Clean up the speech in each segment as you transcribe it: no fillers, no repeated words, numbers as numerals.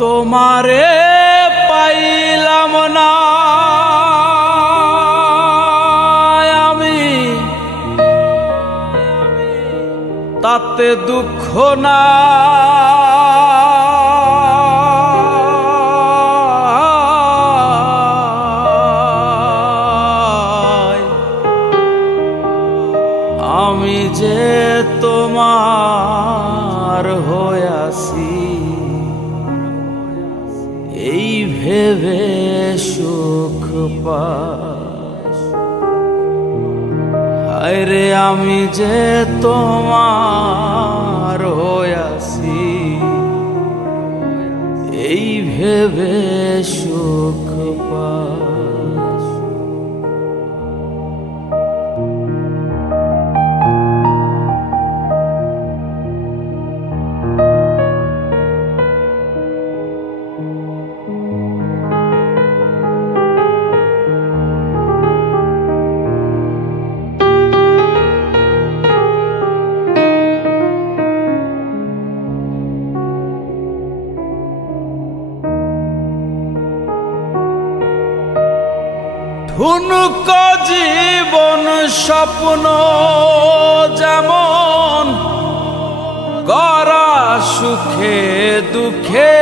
তোমারে পাইলাম না আমি, তাতে দুঃখ না আমি যে তোমার হইয়াছি এই ভেবে সুখ পাস। হায়রে আমি যে তোমার হইয়াছি এই ভেবে সুখ পাস। ঠুনক জীবন স্বপ্ন যেমন গড়া সুখে দুঃখে,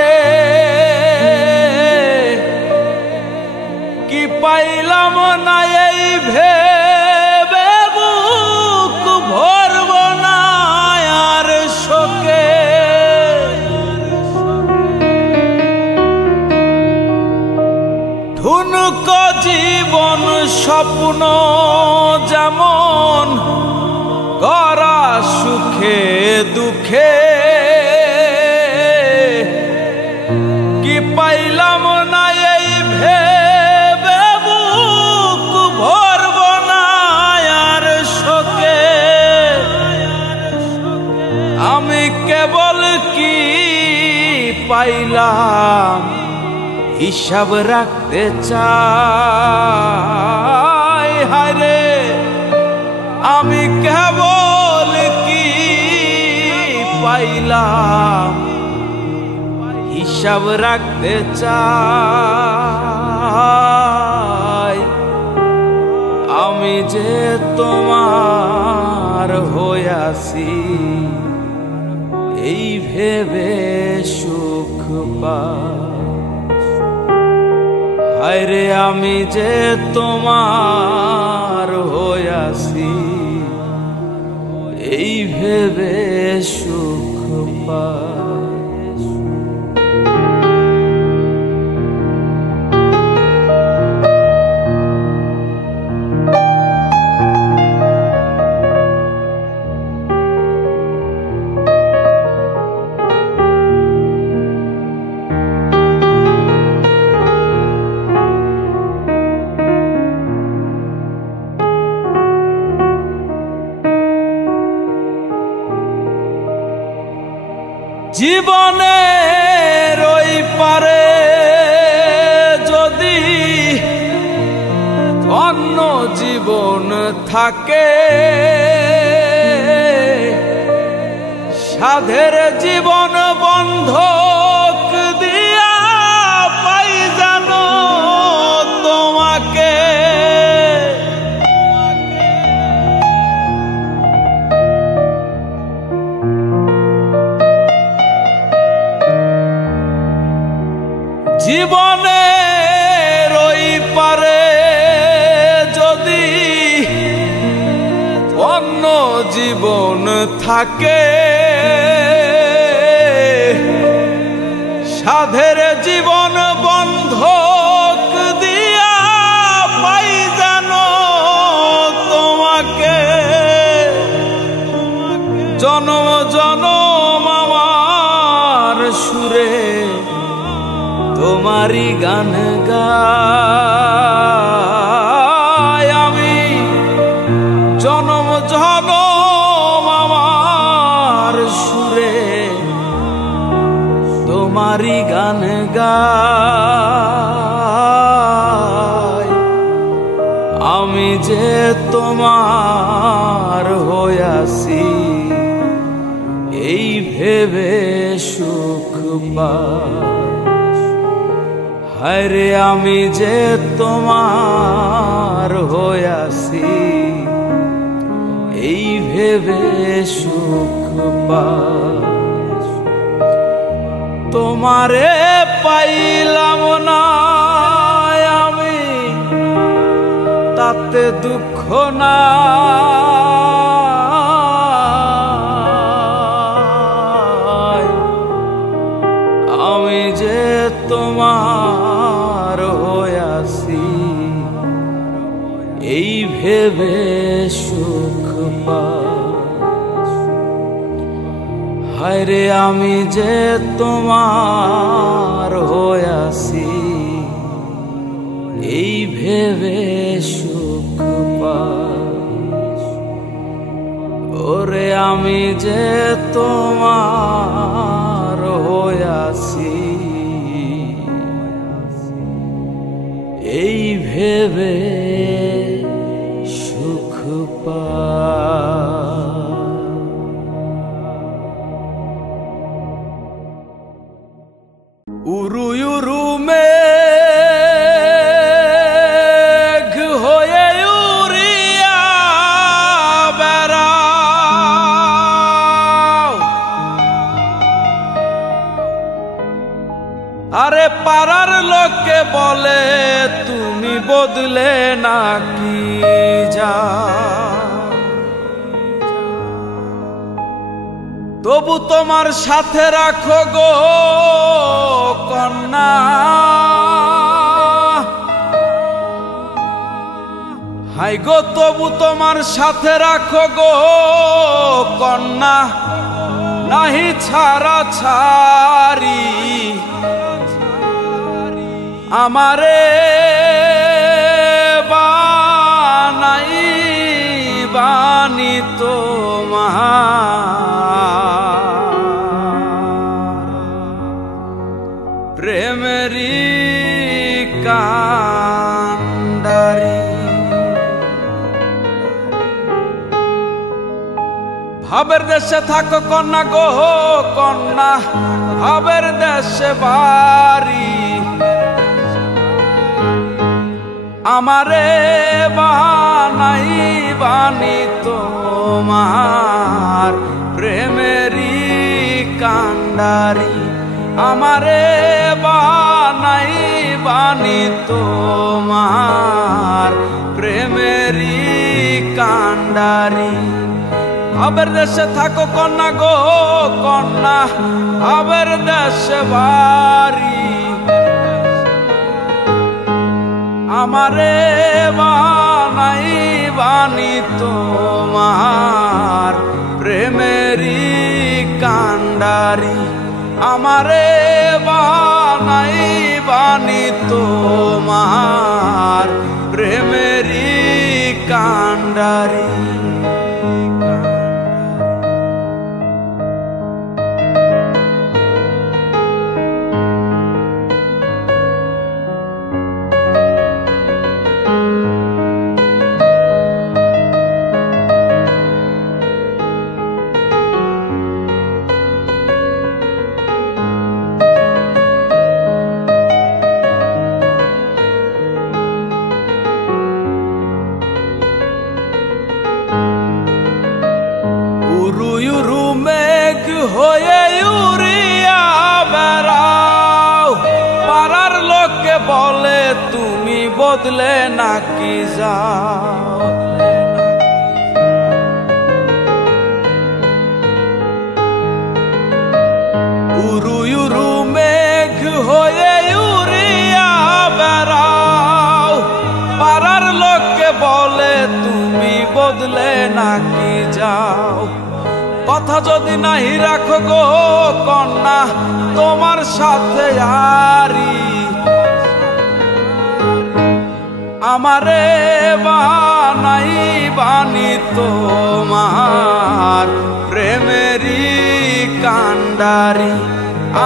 কি পাইলাম না এই ভেবে বুক ভরব না আর শোকে। ঠুনক জীবন স্বপ্ন যেমন গড়া সুখে দুঃখে, কি পাইলাম না এই ভেবে বুক ভরব না আর শোকে। আমি কেবল কি পাইলাম হিসাব রাখতে চাই। হায়রে আমি কেবল কি পাইলাম হিসাব রাখতে চাই। আমি যে তোমার হইয়াছি এই ভেবে সুখ পাই। হায়রে আমি যে তোমার হইয়াছি এই ভেবে সুখ পাই। জীবনের ওই পারে যদি অন্য জীবন থাকে, সাধের জীবন বন্ধক দিয়া পাই জানো তোমাকে। জীবনের ওই পারে যদি অন্য জীবন থাকে, সাধের জীবন বন্ধক দিয়া পাই জানো তোমাকে। জনম জনম আমার সুরে তোমারি গান গাই আমি। জনম জনম আমার সুরে তোমারি গান গাই। আমি যে তোমার হইয়াছি এই ভেবে সুখ পাই। হায়রে আমি যে তোমার হইয়াছি এই ভেবে সুখ পাই, তোমারে পাইলাম না আমি তাতে দুঃখ না, আমি যে তোমার হইয়াছি এই ভেবে সুখ পাই, হায়রে আমি যে তোমার হইয়াছি এই ভেবে সুখ পাই, ওরে আমি যে তোমার হইয়াছি এই ভেবে সুখ পাই। উরু উরু মেঘ হয়ে উড়িয়া বেড়াও, আরে পাড়ার লোকে বলে তুমি বদলে নাকি যাও, তবু তোমার সাথে রাখো গো কন্যা, হাই গো তবু তোমার সাথে রাখো গো কন্যা, নাহি ছাড়া ছাড়ি আমারে বানাই বানি তোমার প্রেমেরি কান্ডারি, ভাবের দেশে থাকো কন্যা গো কন্যা, ভাবের দেশে বাড়ি আমারে বানাই বানি তোমার প্রেমেরি কান্ডারি, আমারে বানাই বানি তোমার প্রেমেরি কান্ডারি, ভাবের দেশে থাকো কন্যা গো কন্যা, ভাবের দেশে বাড়ি আমারে বানাই বানি তোমার প্রেমেরি কান্ডারি, আমারে বানাই বানি তোমার প্রেমেরি কান্ডারি। হয়ে উড়িয়া বেড়াও, পাড়ার লোকে বলে তুমি বদলে নাকি যাও, উরু উরু মেঘ হয়ে উড়িয়া বেড়াও, পাড়ার লোকে বলে তুমি বদলে নাকি যাও, কথা যদি নাহি রাখো গো কন্যা তোমার সাথে আরি আমারে বানাই বানি তোমার প্রেমেরি কান্ডারি,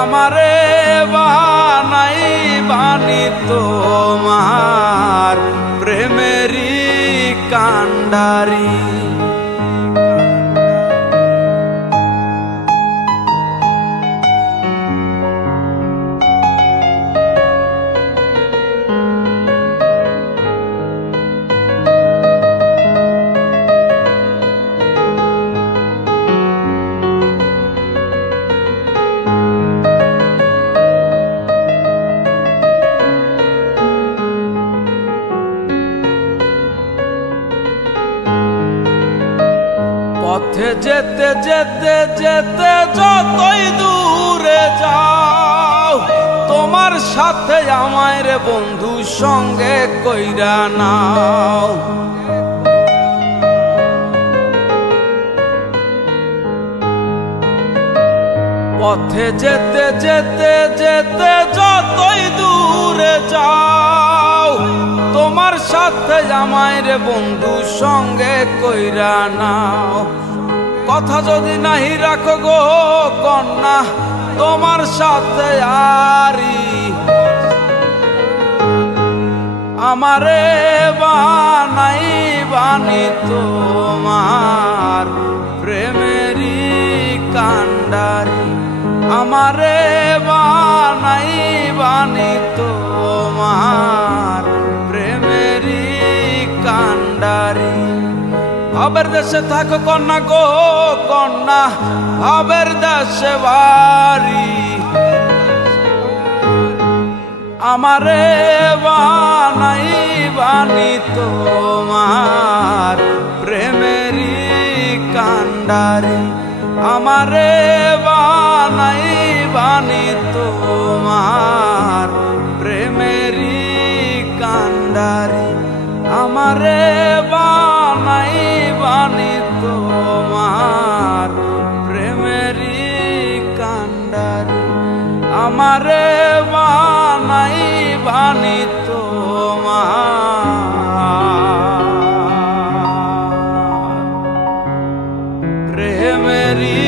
আমারে বানাই বানি তোমার প্রেমেরি কান্ডারি। যেতে যেতে যেতে যতই দূরে যাও, তোমার সাথে আমায় রে বন্ধু সঙ্গে কইরা নাও। পথে যেতে যেতে যেতে যতই দূরে যাও, তোমার সাথে আমায় রে বন্ধু সঙ্গে কইরা নাও। কথা যদি নাহি রাখো গো কন্যা তোমার সাথে আরি, আমারে বানাই বানি তোমার প্রেমেরই কান্ডারি, আমারে বানাই বানি তোমার প্রেমেরই কান্ডারি। ভাবের দেশে থাকো কন্যা গো কন্যা, ভাবের দেশে বাড়ি, আমারে বানাই বানি তোমার প্রেমেরই কান্ডারি, আমারে বানাই বানি তোমার প্রেমেরই কান্ডারি, আমারে বানাই বানি তোমার প্রেমেরই কান্ডারি, আমারে বানাই বানি তোমার প্রেমেরই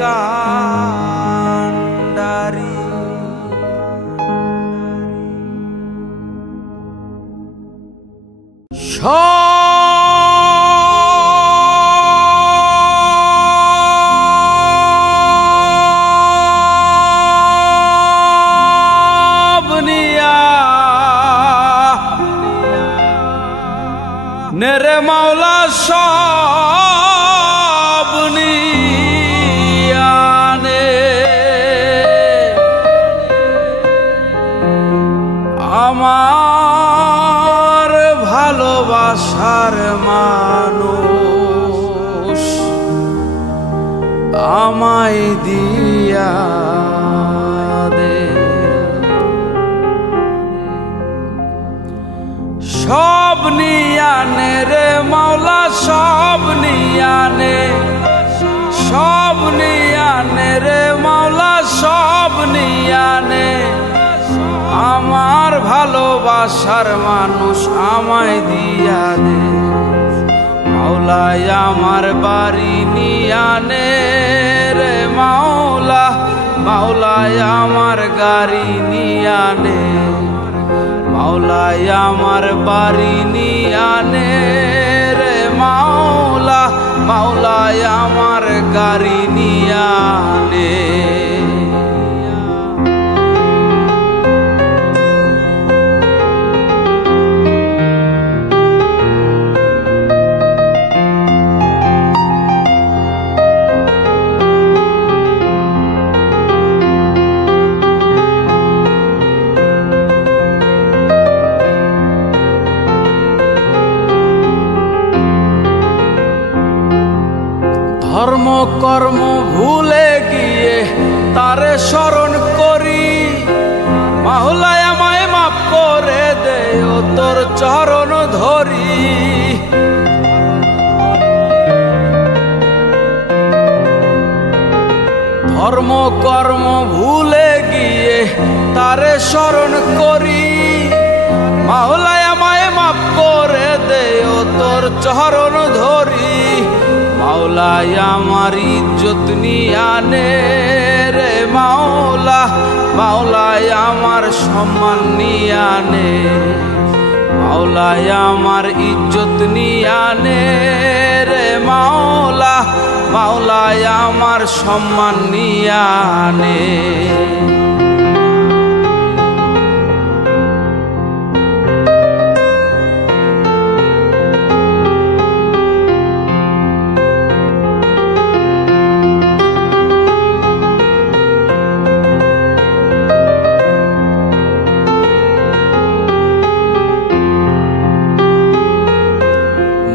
কান্ডারি। নেরে মাওলা সব নিয়ানে, আমার ভালোবাসার মানুষ আমায় দিয়া দে। সব নিয়ানে রে মাওলা সব নিয়ানে, সব নিয়ানে রে মাওলা সব নিয়ানে, আমার ভালোবাসার মানুষ আমায় দিয়া দে। মাওলাই আমার বাড়ি নিয়ানে রে মাওলা, মাওলাই আমার গাড়ি নিয়ানে, মাওলাই আমার বাড়ি নিয়ানে রে মাওলা, মাওলাই আমার গাড়ি নিয়ানে। ধর্ম কর্ম ভুলে গিয়ে তারে স্মরণ করি, মাওলাই আমায় মাফ করে দে ও তোর চরণ ধরি। ধর্ম কর্ম ভুলে গিয়ে তারে স্মরণ করি, মাওলাই আমায় মাফ করে দে ও তোর চরণ ধরি। মাওলাই আমার ইজ্জত নিয়ানে রে মাওলা, মাওলাই আমার সম্মান নিয়ানে, মাওলাই আমার ইজ্জত নিয়ানে রে মাওলা, মাওলাই আমার সম্মান নিয়ানে।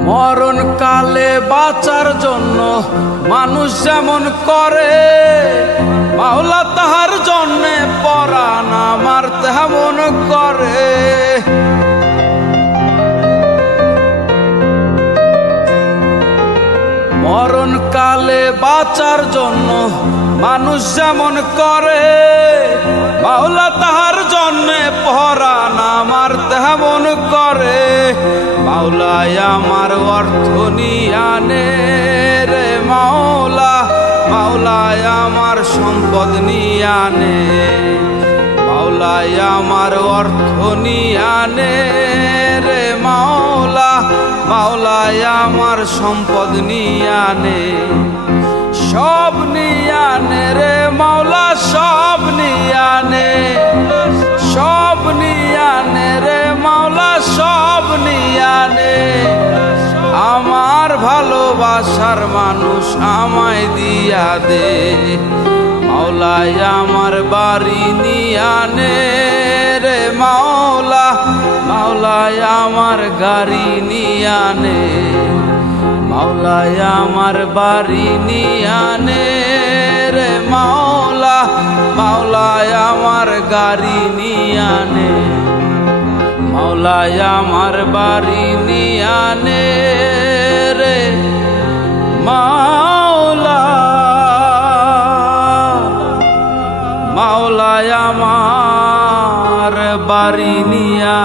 মরণ কালে বাঁচার বাঁচার জন্য মানুষ যেমন করে, মাওলা তাহার জন্যে পরাণ আমার তেমন করে। মরণকালে বাঁচার জন্য মানুষ যেমন করে, মাওলা তাহার জন্যে পরাণ আমার তেমন করে। মাওলায় আমার অর্থ নিয়ানে রে মাওলা, মাওলায় আমার সম্পদ নিয়ানে, মাওলায় আমার অর্থ নিয়ানে রে মাওলা, মাওলায় আমার সম্পদ নিয়ানে। সব নিয়ানে রে মাওলা, সব নিয়ানে, সব নিয়ানে রে মাওলা, সব নিয়ানে। আমার ভালোবাসার মানুষ আমায় দিয়া দে, মাওলায় আমার বাড়ি নিয়ানে রে মাওলা, মাওলায় আমার গাড়ি নিয়ানে, মাওলায় আমার বাড়ি নিয়ানে রে মাওলা, মাওলায় আমার গাড়ি নিয়ানে, মাওলায় আমার বাড়ি নিয়ানে রে মাওলা, মাওলায় আমার বাড়ি নিয়া।